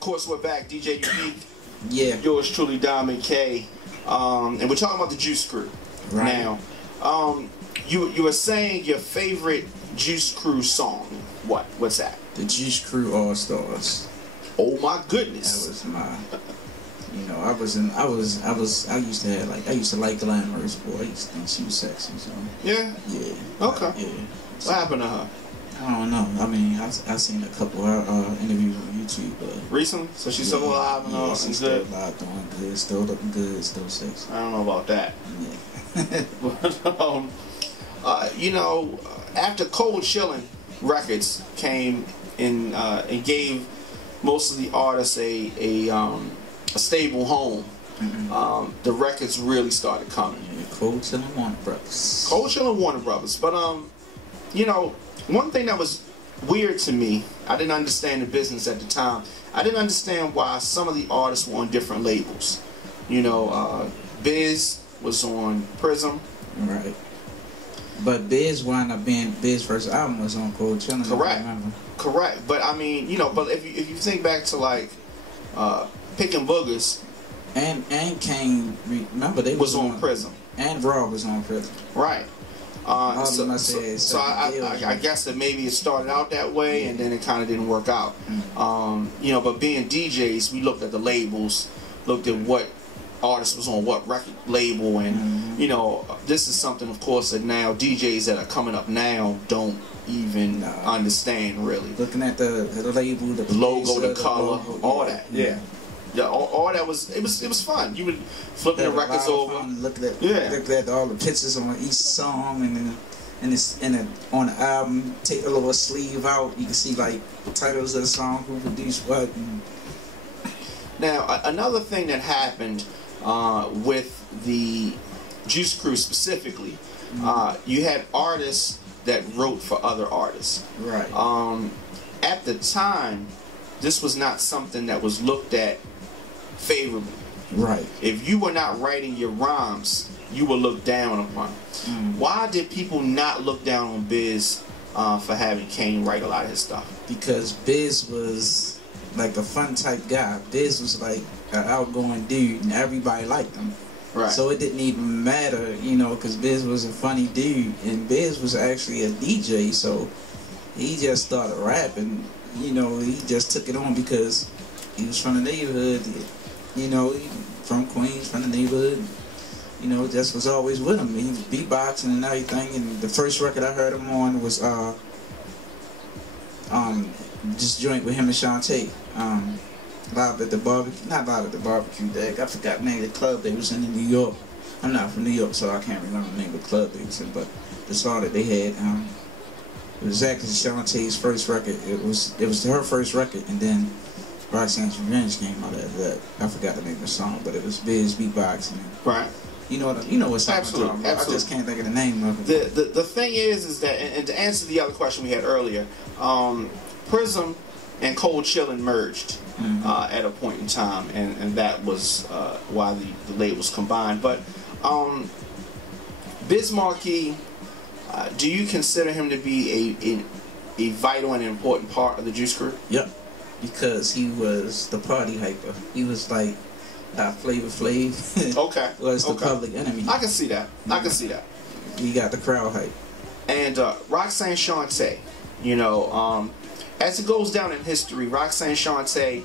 Of course, we're back. DJ Unique. Yeah. Yours truly, Diamond K. And we're talking about the Juice Crew right now. You were saying your favorite Juice Crew song. What's that? The Juice Crew All Stars. Oh my goodness. That was my. You know, I used to like Glamorous Boy. I used to think she was sexy. So. Yeah. Yeah. Okay. Yeah. What happened to her? I don't know. I mean, I seen a couple interviews on YouTube. Recently? So she's still alive and all, she's good? Still alive, doing good, still looking good, still sexy. I don't know about that. Yeah. But, you know, after Cold Chillin' Records came in and gave most of the artists a stable home, the records really started coming. Yeah, Cold Chillin' Warner Brothers. Cold Chillin' Warner Brothers. But, you know, one thing that was weird to me, I didn't understand the business at the time. I didn't understand why some of the artists were on different labels. You know, Biz was on Prism. Right. But Biz wound up being, Biz's first album was on Cold Chillin'. Correct. Correct. But I mean, you know, but if you think back to like Pickin' Boogers. And Kane, remember they was on Prism. And Raw was on Prism. Right. So I guess that maybe it started out that way, and then it kind of didn't work out. You know, but being DJs, we looked at the labels, looked at what artist was on what record label, and you know, this is something, of course, that now DJs that are coming up now don't even understand really. Looking at the label, the logo, the color, logo, all that. Yeah. Yeah, all that was it was fun. You would flip the records over, looking at all the pictures on each song, and then on the album, take a little sleeve out. You can see like the titles of the song, who produced what. Now another thing that happened with the Juice Crew specifically, you had artists that wrote for other artists. Right. At the time, this was not something that was looked at favorably. Right. If you were not writing your rhymes, you were looked down upon. Why did people not look down on Biz for having Kane write a lot of his stuff? Because Biz was like a fun type guy. Biz was like an outgoing dude, and everybody liked him. Right. So it didn't even matter, you know, because Biz was a funny dude, and Biz was actually a DJ, so he just started rapping. You know, he just took it on because he was from the neighborhood, you know, from Queens, from the neighborhood. You know, just was always with him. He was beatboxing and everything. And the first record I heard him on was this joint with him and Shantae. Live at the barbecue, not live at the barbecue day. I forgot the name of the club they was in New York. I'm not from New York, so I can't remember the name of the club they was in. But the song that they had, it was actually Shantae's first record. It was her first record, and then Roxanne's Revenge came out of that. I forgot the name of the song, but it was Biz beatboxing. Right. You know what song I'm talking about. I just can't think of the name of it. The thing is that, and to answer the other question we had earlier, Prism and Cold Chillin' merged at a point in time, and that was why the labels combined. But Biz Markie, do you consider him to be a vital and important part of the Juice Crew? Yep, because he was the party hyper. He was like Flavor Flav. Okay. Was the Public Enemy. I can see that. I can see that. He got the crowd hype. And Roxanne Shantae, you know, as it goes down in history, Roxanne Shantae,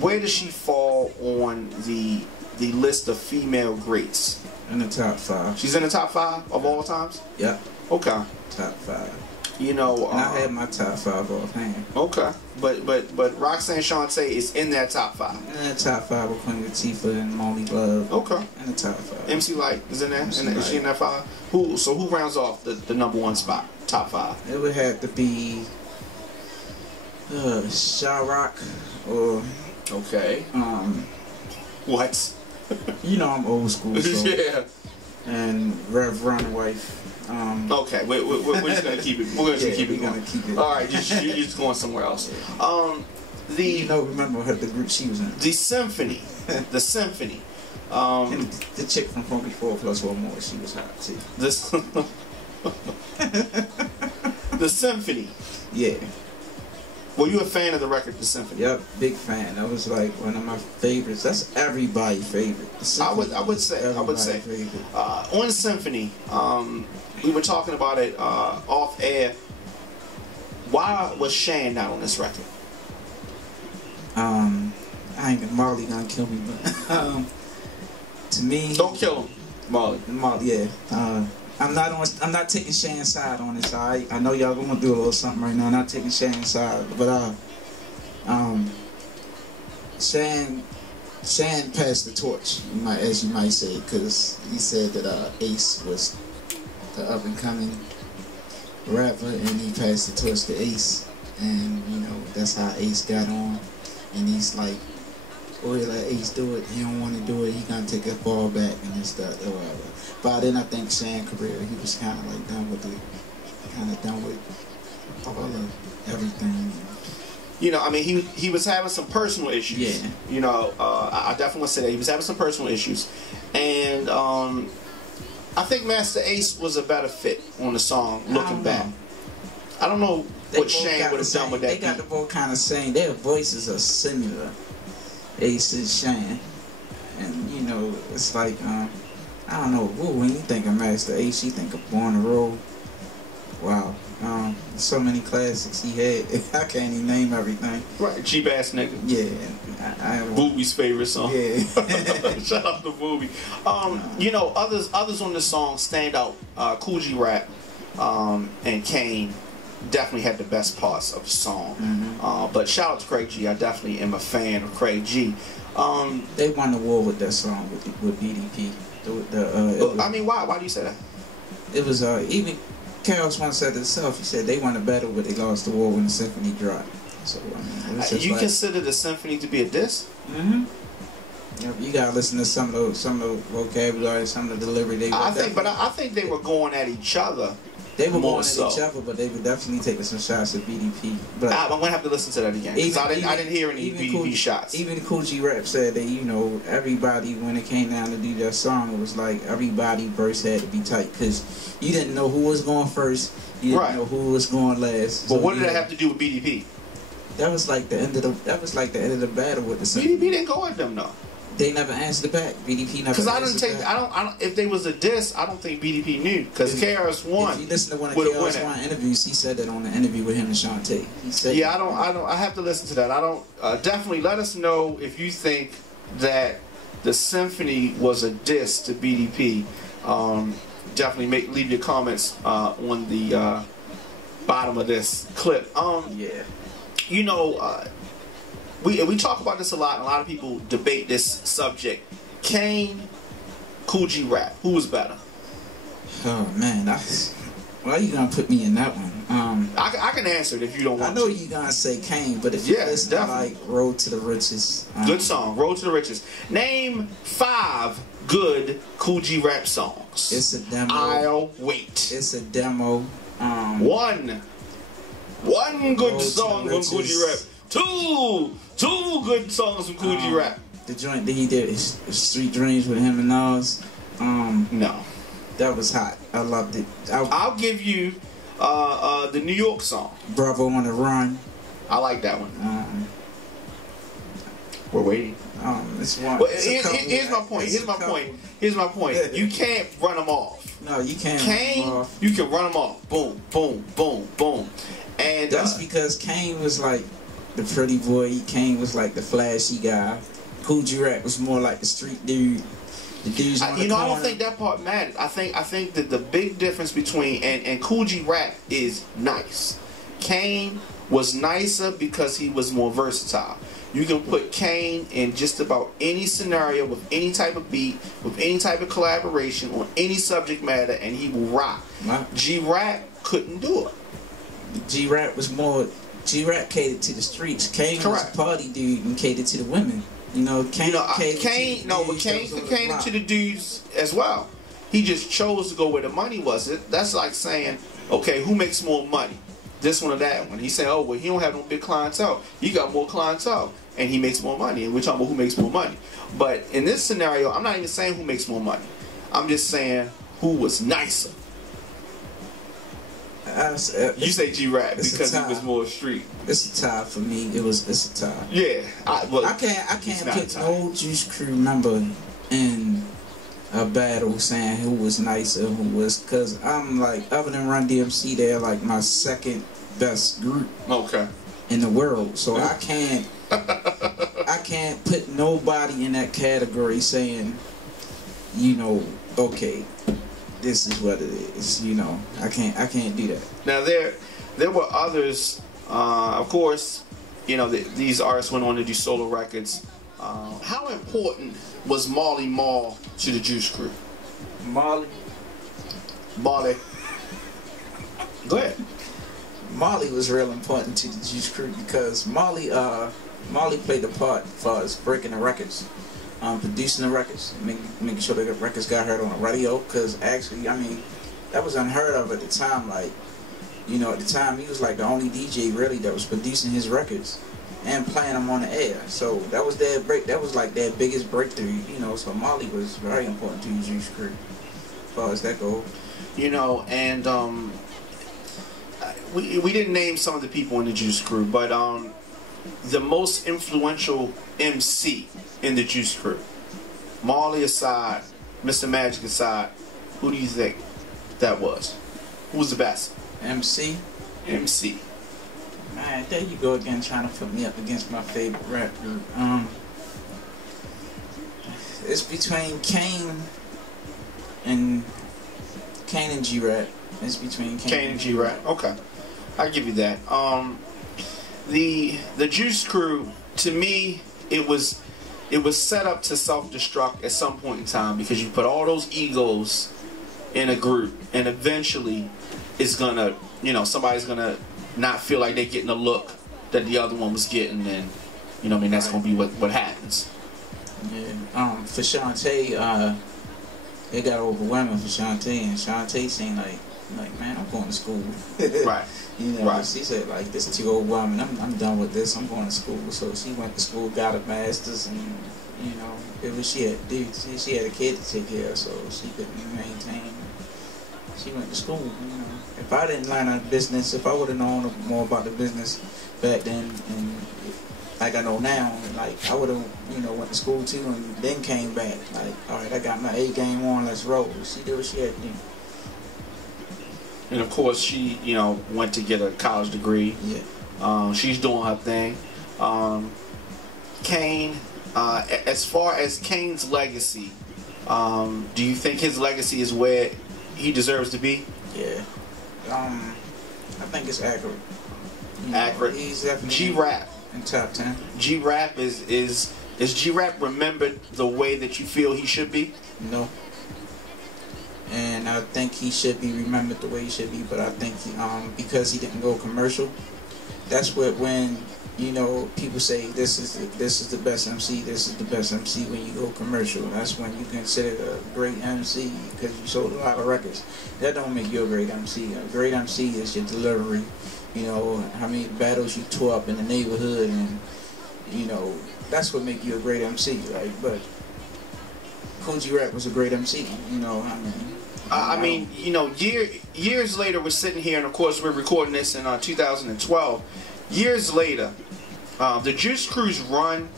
where does she fall on the list of female greats? In the top 5. She's in the top 5 of all times? Yeah. Okay. Top 5. You know, and I had my top 5 offhand. Okay, but Roxanne Shantae is in that top 5. In that top 5 with Queen Latifah and Molly Love. Okay. In the top 5. MC Lyte is in there. Is she in that 5? Who rounds off the #1 spot? Top 5. It would have to be Sha-Rock or what? You know I'm old school. So. Yeah. And Rev Runaway. Okay, we're just gonna keep it. We're just gonna keep it. All right, you're just going somewhere else. Remember the group she was in. The Symphony, the Symphony. And the chick from Funky 4 Plus One More, she was hot too. The Symphony. Yeah. Were you a fan of the record, The Symphony? Yep, big fan. That was like one of my favorites. That's everybody's favorite. I would say. Favorite. On The Symphony, we were talking about it off air. Why was Shan not on this record? I ain't gonna, Marley gonna kill me, but to me, don't kill him, Marley. Yeah. I'm not taking Shan's side on this. I know y'all gonna do a little something right now. I'm not taking Shan's side, but Shan passed the torch, as you might say, because he said that Ace was the up and coming rapper, and he passed the torch to Ace, and you know that's how Ace got on, and he's like, oh, let Ace do it. He don't want to do it. He gonna take a fall back and this stuff or whatever. But then I think Shan's career, he was kind of like done with all of everything. You know, I mean, he was having some personal issues. Yeah. You know, I definitely want to say that he was having some personal issues, and I think Master Ace was a better fit on the song. Looking back, I don't know what Shane would have done with that. They got the both kind of same. Their voices are similar. Ace and Shane, and you know, it's like I don't know. When you think of Master Ace, you think of Born to Roll. Wow. So many classics he had. I can't even name everything. Right, cheap ass nigga. Yeah, Boobie's favorite song. Yeah. Shout out to Boobie. You know, others on the song stand out. Kool Rap and Kane definitely had the best parts of the song. But shout out to Craig G. I definitely am a fan of Craig G. They won the war with that song with BDP. I mean, why? Why do you say that? It was even. Carlos once said it himself. He said they won a battle, but they lost the war when the symphony dropped. So I mean, you consider the symphony to be a diss? Yep, you gotta listen to some of the vocabulary, some of the delivery. I think they were going at each other. They were going at each other, but they were definitely taking some shots at BDP. But I'm gonna have to listen to that again because I didn't hear any BDP shots. Even Kool Rap said that, you know, everybody, when it came down to do that song, it was like everybody verse had to be tight because you didn't know who was going first, you didn't know who was going last. But what did that have to do with BDP? That was like the end of the battle with the BDP didn't go at them though. They never answered back. BDP never. Because I don't. If they was a diss, I don't think BDP knew. Because KRS One. If you listen to one of KRS One interviews, he said that on the interview with him and Shantae. He said. Yeah, I have to listen to that. I don't. Definitely let us know if you think that the symphony was a diss to BDP. Definitely leave your comments on the bottom of this clip. Yeah. You know. We talk about this a lot, and a lot of people debate this subject. Kane, Kool Rap, who was better? Oh man, why are you gonna put me in that one? I can answer it if you don't want to. I know you're gonna say Kane, but if you listen to like Road to the Riches, good song, Road to the Riches. Name 5 good Kool Rap songs. It's a demo. I'll wait. It's a demo. One good song from Kool Rap. Two good songs from Kool Rap. The joint that he did is Street Dreams with him and Nas. No. That was hot. I loved it. I'll give you the New York song. Bravo on the Run. I like that one. We're waiting. It's one. Well, here's my point. You can't run them off. No, you can't. Kane, you can run them off. Boom, boom, boom, boom. And that's because Kane was like the pretty boy. Kane was like the flashy guy. Kool Rap was more like the street dude. The dudes on the corner. I don't think that part matters. I think that the big difference between and Kool Rap is nice. Kane was nicer because he was more versatile. You can put Kane in just about any scenario with any type of beat, with any type of collaboration on any subject matter, and he will rock. G-Rap couldn't do it. G-Rap catered to the streets. Kane was a party dude and catered to the women. You know, Kane could cater to the dudes as well. He just chose to go where the money was. That's like saying, okay, who makes more money? This one or that one? He said, oh, well, he don't have no big clientele. He got more clientele, and he makes more money. And we're talking about who makes more money. But in this scenario, I'm not even saying who makes more money. I'm just saying who was nicer. You say G-Rap because he was more street. It's a tie for me. It's a tie. Yeah. I can't put no Juice Crew member in a battle saying who was nicer, who was, because I'm like, other than Run DMC, they're like my second best group in the world. So I can't put nobody in that category saying, you know, okay, this is what it is. You know, I can't do that. Now there were others, of course. You know, these artists went on to do solo records. How important was Marley Marl to the Juice Crew? Marley. Go ahead. Marley was real important to the Juice Crew because Marley played the part as far as breaking the records, producing the records, making sure the records got heard on the radio. Because actually, I mean, that was unheard of at the time. Like, you know, at the time he was like the only DJ really that was producing his records and playing them on the air. So that was their that was like their biggest breakthrough, you know. So Marley was very important to the Juice Crew as far as that goes. You know, and we didn't name some of the people in the Juice Crew, but the most influential MC in the Juice Crew, Marley aside, Mr. Magic aside, who do you think that was? Who was the best? MC. Man, there you go again, trying to put me up against my favorite rap group. It's between Kane and G-Rap. It's between Kane and G-Rap. Okay, I'll give you that. The Juice Crew, to me, it was set up to self-destruct at some point in time because you put all those egos in a group, and eventually it's gonna, you know, somebody's gonna not feel like they're getting the look that the other one was getting, and you know, I mean, that's gonna be what happens. Yeah. For Shantae, it got overwhelming for Shantae, and Shantae seemed like, man, I'm going to school. Right. You know, right. She said, like, this is too overwhelming. I'm done with this. I'm going to school. So she went to school, got a master's, and you know, it was she had a kid to take care of, so she couldn't maintain. She went to school. You know, if I didn't learn a business, if I would have known more about the business back then, and like I know now, like I would have, you know, went to school too, and then came back. Like, all right, I got my A game on. Let's roll. She did what she had to do. And of course, she, you know, went to get a college degree. Yeah. She's doing her thing. Kane, as far as Kane's legacy, do you think his legacy is where he deserves to be? Yeah. I think it's accurate. Accurate. He's definitely G-Rap in top 10. G-Rap is G-Rap remembered the way that you feel he should be? No. And I think he should be remembered the way he should be, but I think because he didn't go commercial, that's what, when, you know, people say this is the best MC, this is the best MC when you go commercial. That's when you consider a great MC because you sold a lot of records. That don't make you a great MC. A great MC is your delivery. You know, how many battles you tore up in the neighborhood, and you know, that's what make you a great MC. Like, but Kool Rap was a great MC. You know, I mean, you know, years later, we're sitting here, and of course, we're recording this in 2012. Years later, the Juice Crew's run,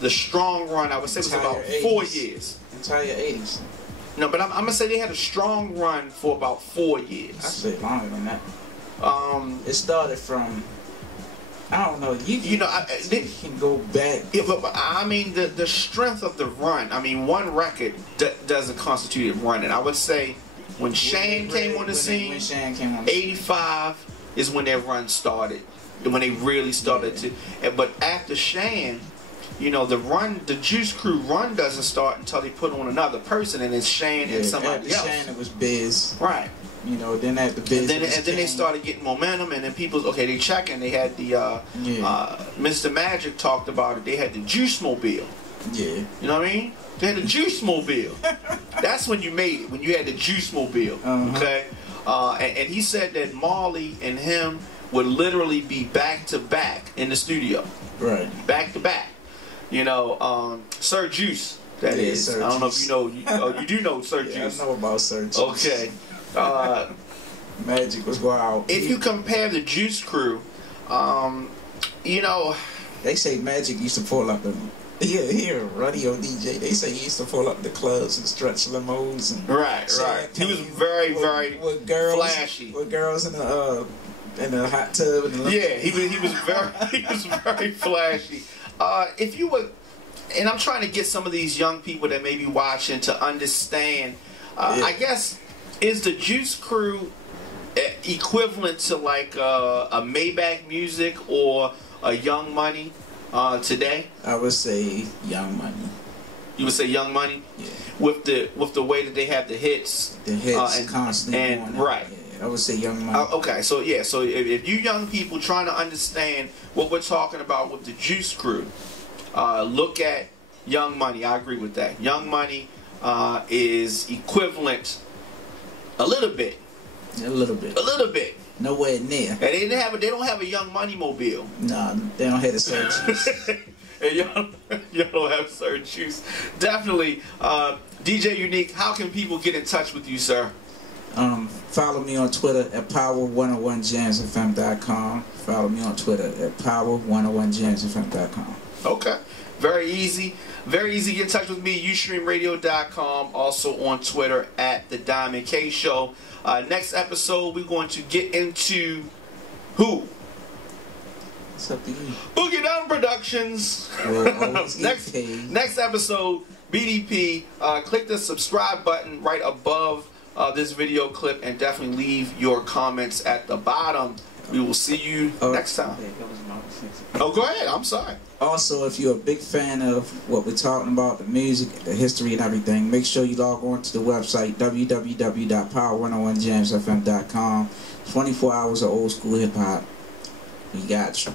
the strong run, I would say, was about 4 years. Entire 80s. No, but I'm gonna say they had a strong run for about 4 years. I'd say longer than that. It started from, I don't know. You know, they can go back. Yeah, but I mean, the strength of the run. I mean, one record doesn't constitute it running. I would say when Shane came on the scene, 85 is when their run started. When they really started to. But after Shane, you know, the Juice Crew run doesn't start until they put on another person, and it's Shane and somebody else. Shane, it was Biz. Right. You know, then at the Biz, and then they started getting momentum, and then people, okay, they checking. They had the Mr. Magic talked about it. They had the Juice Mobile. Yeah. You know what I mean? They had the Juice Mobile. That's when you made it. When you had the Juice Mobile. Okay. And he said that Marley and him would literally be back to back in the studio. Right. Back to back. You know, Sir Juice. That is. Sir I don't Juice. Know if you know. You do know Sir Juice. I know about Sir Juice. Okay. Magic was wild. If you compare the Juice Crew, you know, they say Magic used to pull up the radio DJ. They say he used to pull up the clubs and stretch limos and right. He was very with girls, flashy with girls in the hot tub. And he was very flashy. If you would, and I'm trying to get some of these young people that may be watching to understand. I guess, is the Juice Crew equivalent to like a Maybach Music or a Young Money today? I would say Young Money. You would say Young Money? Yeah. With the way that they have the hits. The hits and constantly and right. Yeah, I would say Young Money. Okay, so yeah, so if you young people trying to understand what we're talking about with the Juice Crew, look at Young Money. I agree with that. Young Money is equivalent a little bit. A little bit. Nowhere near. And they don't have a Young Money mobile. Nah, they don't have the same juice. And y'all don't have certain juice. Definitely. DJ Unique, how can people get in touch with you, sir? Follow me on Twitter at power101jamsfm.com. Follow me on Twitter at power101jamsfm.com. Okay. Very easy. Very easy to get in touch with me. Ustreamradio.com. Also on Twitter at The Diamond K Show. Next episode, we're going to get into who? What's up to you? Boogie Down Productions. Next episode, BDP. Click the subscribe button right above this video clip and definitely leave your comments at the bottom. We will see you next time. Oh, go ahead. I'm sorry. Also, if you're a big fan of what we're talking about, the music, the history, and everything, make sure you log on to the website, www.power101jamsfm.com. 24 hours of old school hip-hop. We got you.